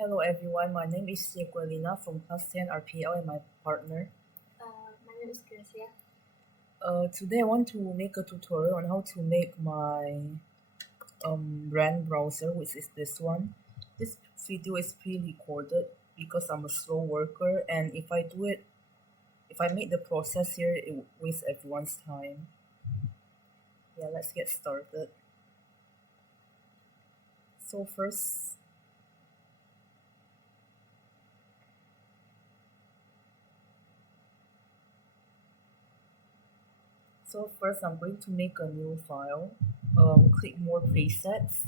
Hello everyone, my name is Yequelina from class 10 RPL and my partner. My name is Gracia. Today I want to make a tutorial on how to make my brand browser, which is this one. This video is pre-recorded because I'm a slow worker, and if I make the process here, it would waste everyone's time. Yeah, let's get started. So first, I'm going to make a new file. Click more presets,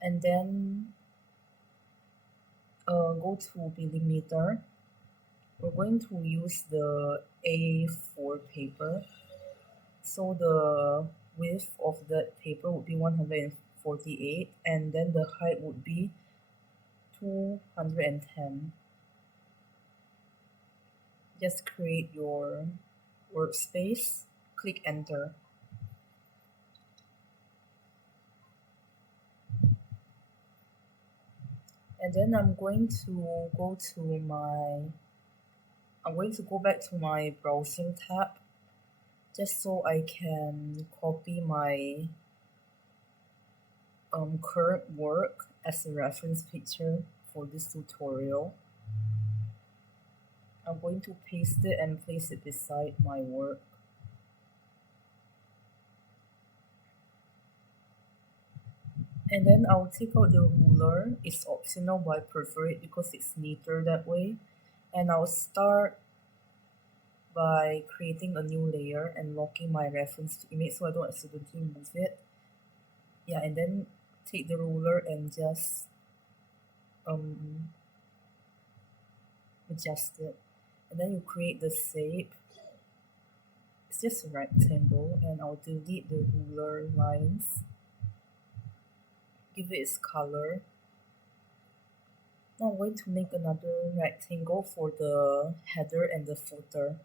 and then go to millimeter. We're going to use the A4 paper. So the width of that paper would be 148, and then the height would be 210. Just create your workspace, click enter. And then I'm going to go back to my browsing tab just so I can copy my current work as a reference picture for this tutorial. I'm going to paste it and place it beside my work. And then I'll take out the ruler. It's optional, but I prefer it because it's neater that way. And I'll start by creating a new layer and locking my reference image so I don't accidentally move it. Yeah, and then take the ruler and just adjust it. And then you create the shape. It's just a rectangle, and I'll delete the ruler lines. Give it its color. Now I'm going to make another rectangle for the header and the footer.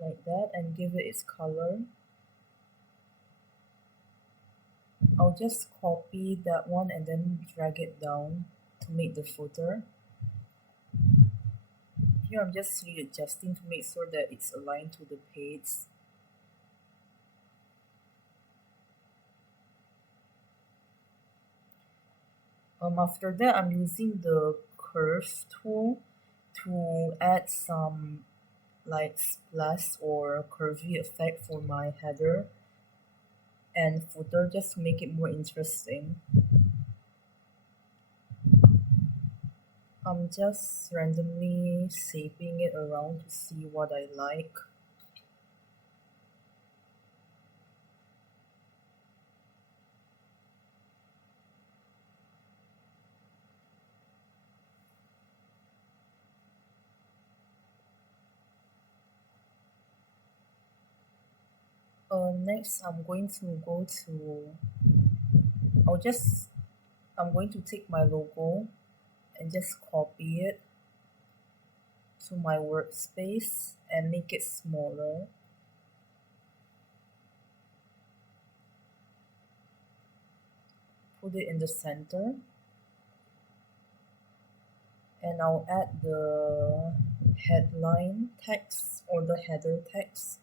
Like that, and give it its color. I'll just copy that one and then drag it down to make the footer. Here I'm just readjusting to make sure that it's aligned to the page. After that, I'm using the curve tool to add some like splash or curvy effect for my header and footer just to make it more interesting. I'm just randomly shaping it around to see what I like. Next, I'm going to take my logo and just copy it to my workspace and make it smaller. Put it in the center. And I'll add the headline text or the header text,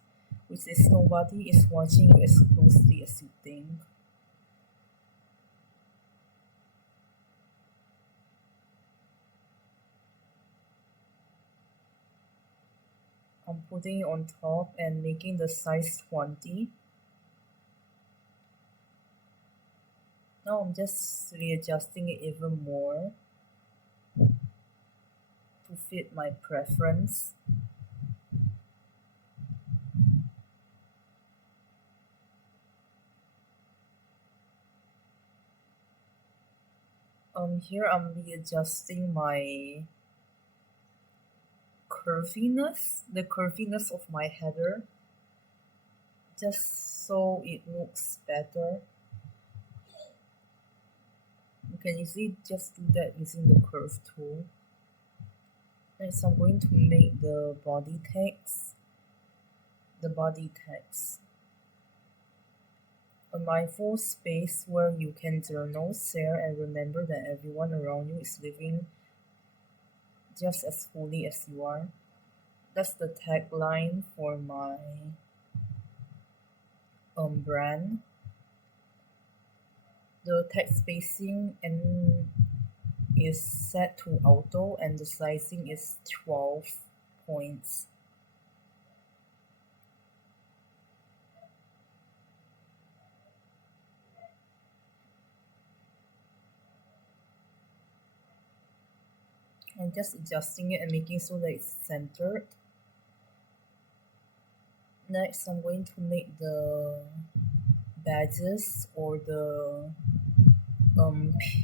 which is nobody is watching you as closely as you think. I'm putting it on top and making the size 20. Now I'm just readjusting it even more to fit my preference. Here I'm readjusting my the curviness of my header, just so it looks better. You can easily just do that using the curve tool. Next, I'm going to make the body text. A mindful space where you can journal, share, and remember that everyone around you is living just as fully as you are. That's the tagline for my brand. The text spacing and is set to auto and the sizing is 12 points. I'm just adjusting it and making sure that it's centered. Next, I'm going to make the badges or the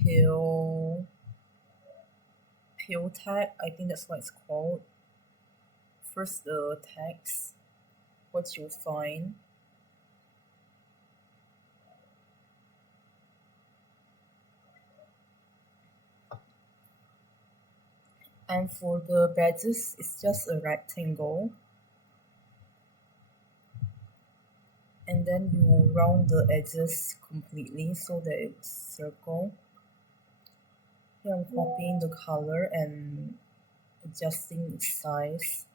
pill tag. I think that's what it's called. First, the text, what you'll find. And for the badges, it's just a rectangle. And then you round the edges completely so that it's circle. Here I'm copying the color and adjusting its size.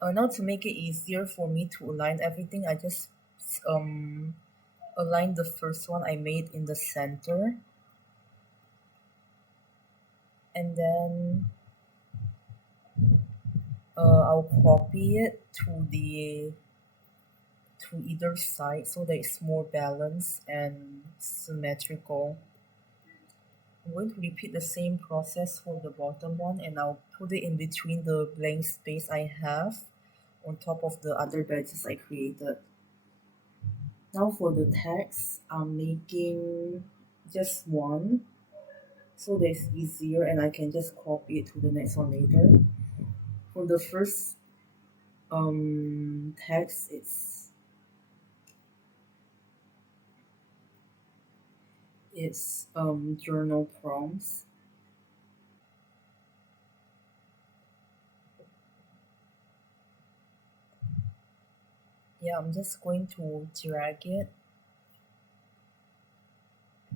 Now to make it easier for me to align everything, I just align the first one I made in the center. And then I'll copy it to either side so that it's more balanced and symmetrical. I'm going to repeat the same process for the bottom one and I'll put it in between the blank space I have on top of the other badges I created. Now for the text, I'm making just one so that it's easier and I can just copy it to the next one later. For the first text, it's journal prompts. Yeah, I'm just going to drag it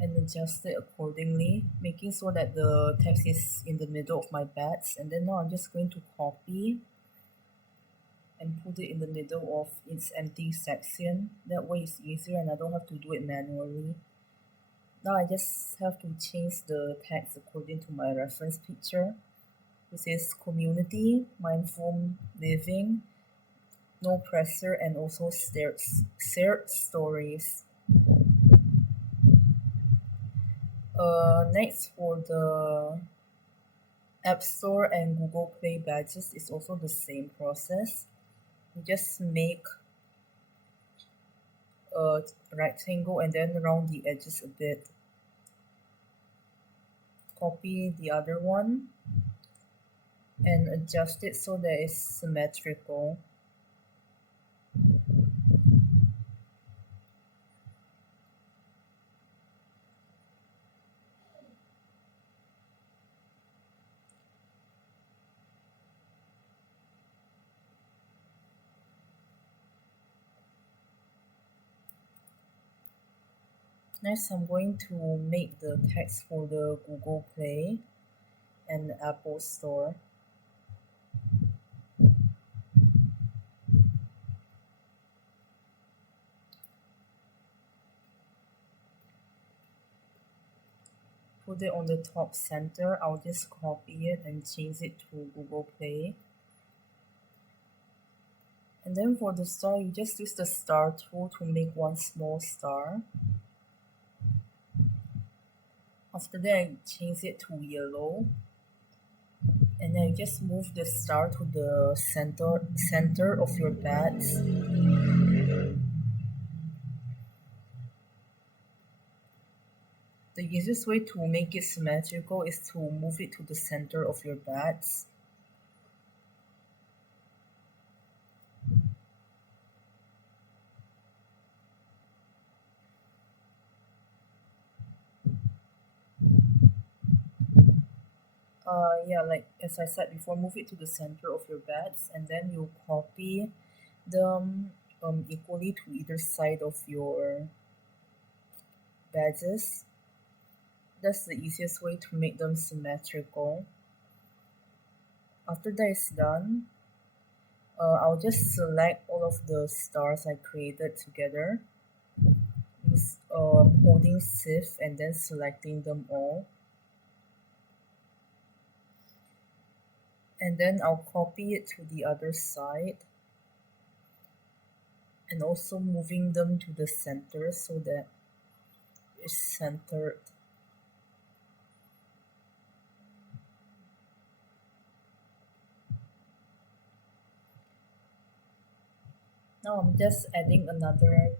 and adjust it accordingly, making sure that the text is in the middle of my bats. And then now I'm just going to copy and put it in the middle of its empty section. That way it's easier and I don't have to do it manually. Now I just have to change the text according to my reference picture. This is community, mindful living, no pressure, and also shared stories. Next for the App Store and Google Play badges is also the same process. You just make a rectangle and then round the edges a bit. Copy the other one and adjust it so that it's symmetrical. Next, I'm going to make the text for the Google Play and Apple Store. Put it on the top center. I'll just copy it and change it to Google Play. And then for the star, you just use the star tool to make one small star. After that, I change it to yellow. And then you just move the star to the center of your bats. The easiest way to make it symmetrical is to move it to the center of your bats. Yeah, like as I said before, move it to the center of your bats and then you copy the equally to either side of your badges. That's the easiest way to make them symmetrical. After that is done, I'll just select all of the stars I created together, holding shift and then selecting them all. And then I'll copy it to the other side and also moving them to the center so that it's centered. Now I'm just adding another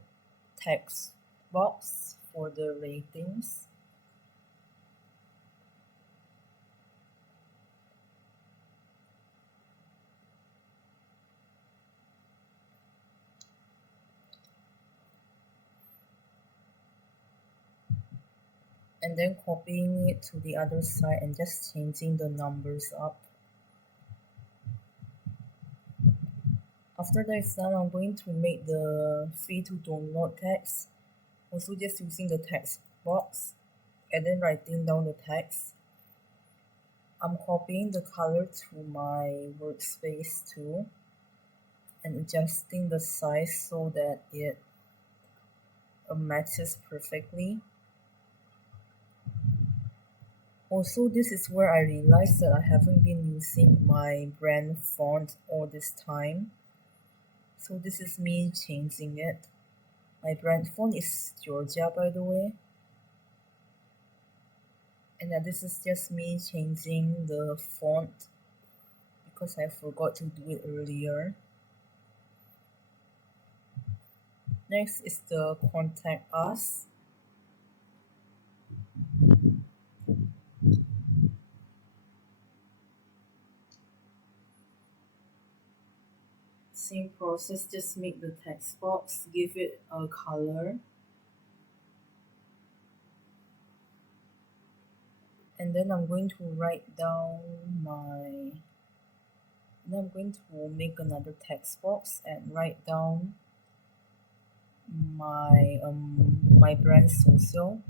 text box for the ratings. And then copying it to the other side and just changing the numbers up. After that is done, I'm going to make the free to download text, also just using the text box and then writing down the text. I'm copying the color to my workspace too and adjusting the size so that it matches perfectly. Also, this is where I realized that I haven't been using my brand font all this time. So this is me changing it. My brand font is Georgia, by the way. And this is just me changing the font because I forgot to do it earlier. Next is the contact us. Same process, just make the text box, give it a color. And then I'm going to write down then I'm going to make another text box and write down my brand social.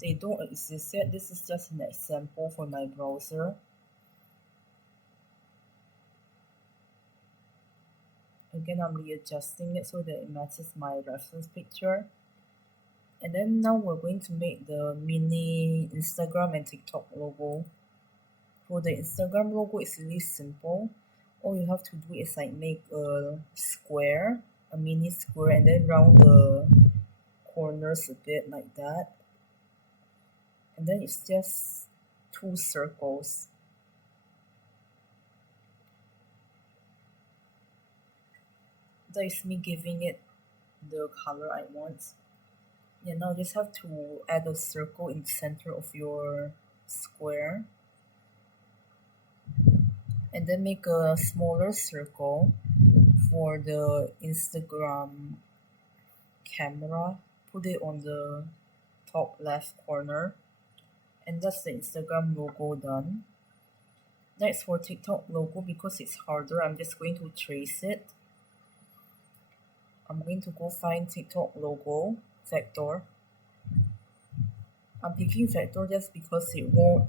They don't exist yet. This is just an example for my browser. Again, I'm readjusting it so that it matches my reference picture. And then now we're going to make the mini Instagram and TikTok logo. For the Instagram logo, it's really simple. All you have to do is like make a square, a mini square, and then round the corners a bit like that. And then it's just 2 circles. That is me giving it the color I want. Yeah, now just have to add a circle in the center of your square. And then make a smaller circle for the Instagram camera. Put it on the top left corner. And that's the Instagram logo done. Next for TikTok logo, because it's harder, I'm just going to trace it. I'm going to go find TikTok logo vector. I'm picking vector just because it won't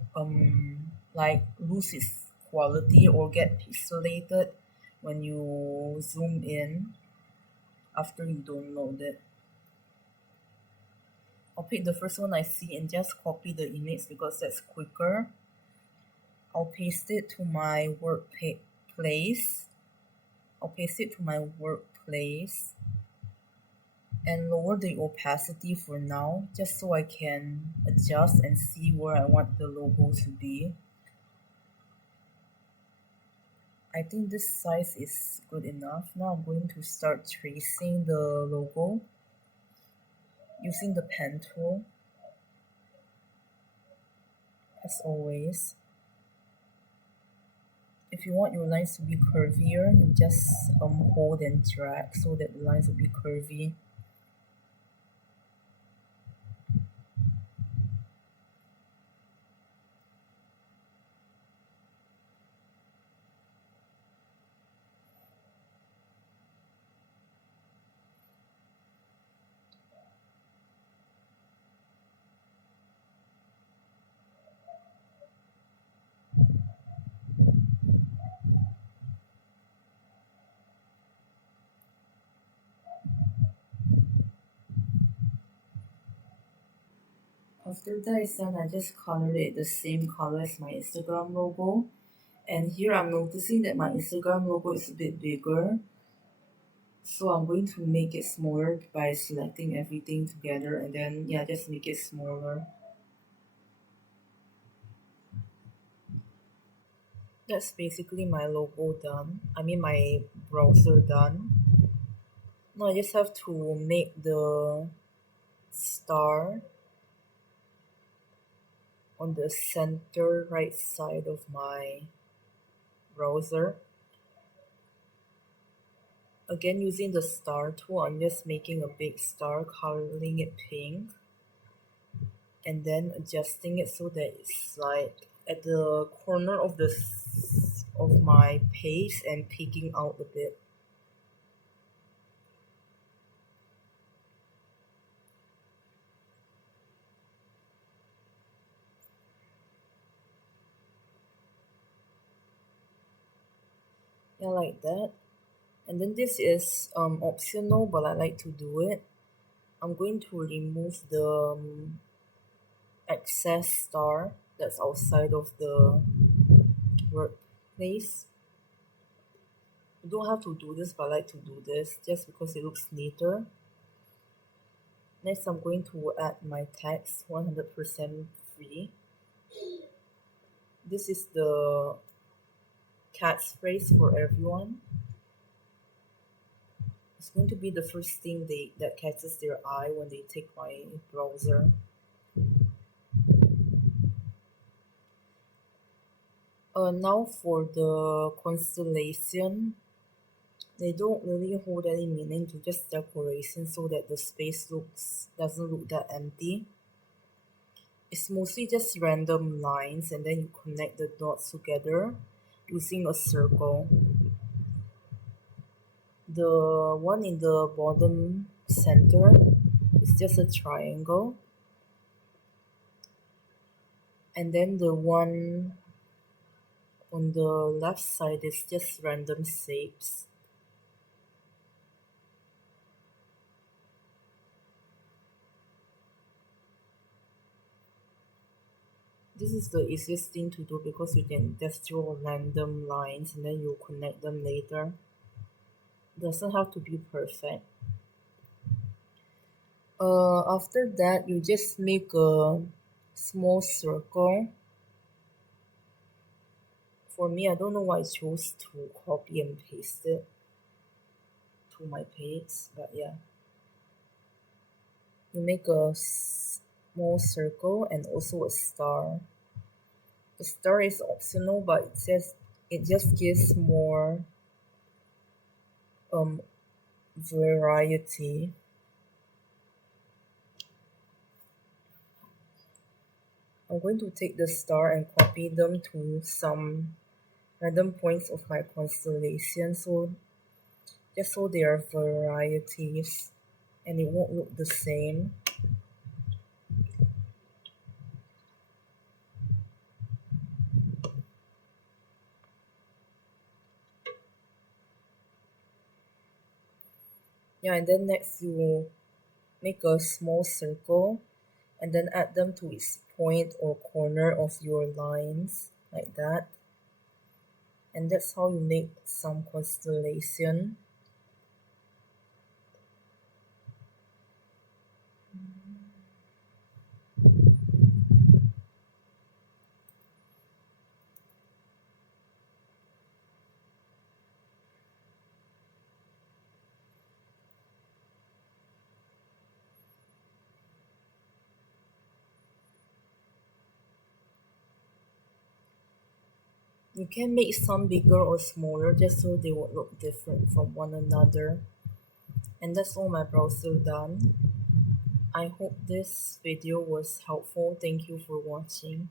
like lose its quality or get pixelated when you zoom in after you download it. I'll pick the first one I see and just copy the image because that's quicker. I'll paste it to my workplace. And lower the opacity for now, just so I can adjust and see where I want the logo to be. I think this size is good enough. Now I'm going to start tracing the logo using the pen tool. As always, if you want your lines to be curvier, you just hold and drag so that the lines will be curvy. After that is done, I just colored it the same color as my Instagram logo. And here I'm noticing that my Instagram logo is a bit bigger. So I'm going to make it smaller by selecting everything together and then yeah, just make it smaller. That's basically my logo done. I mean my browser done. Now I just have to make the star on the center right side of my browser. Again, using the star tool, I'm just making a big star, coloring it pink, and then adjusting it so that it's like at the corner of of my page and peeking out a bit. Yeah, like that. And then this is optional, but I like to do it. I'm going to remove the excess star that's outside of the workplace. You don't have to do this, but I like to do this just because it looks neater. Next, I'm going to add my text 100% free. This is the catchphrase for everyone. It's going to be the first thing that catches their eye when they take my browser. Now for the constellation, they don't really hold any meaning to just decoration so that the space doesn't look that empty. It's mostly just random lines and then you connect the dots together using a circle. The one in the bottom center is just a triangle, and then the one on the left side is just random shapes. This is the easiest thing to do because you can just draw random lines and then you connect them later. Doesn't have to be perfect. After that, you just make a small circle. For me, I don't know why I chose to copy and paste it to my page, but yeah. You make a small circle and also a star. The star is optional, but it just gives more um variety. I'm going to take the star and copy them to some random points of my constellation, so just so there are varieties and it won't look the same. Yeah, and then next you make a small circle and then add them to its point or corner of your lines like that. And that's how you make some constellation. You can make some bigger or smaller just so they would look different from one another. And that's all my browser done. I hope this video was helpful. Thank you for watching.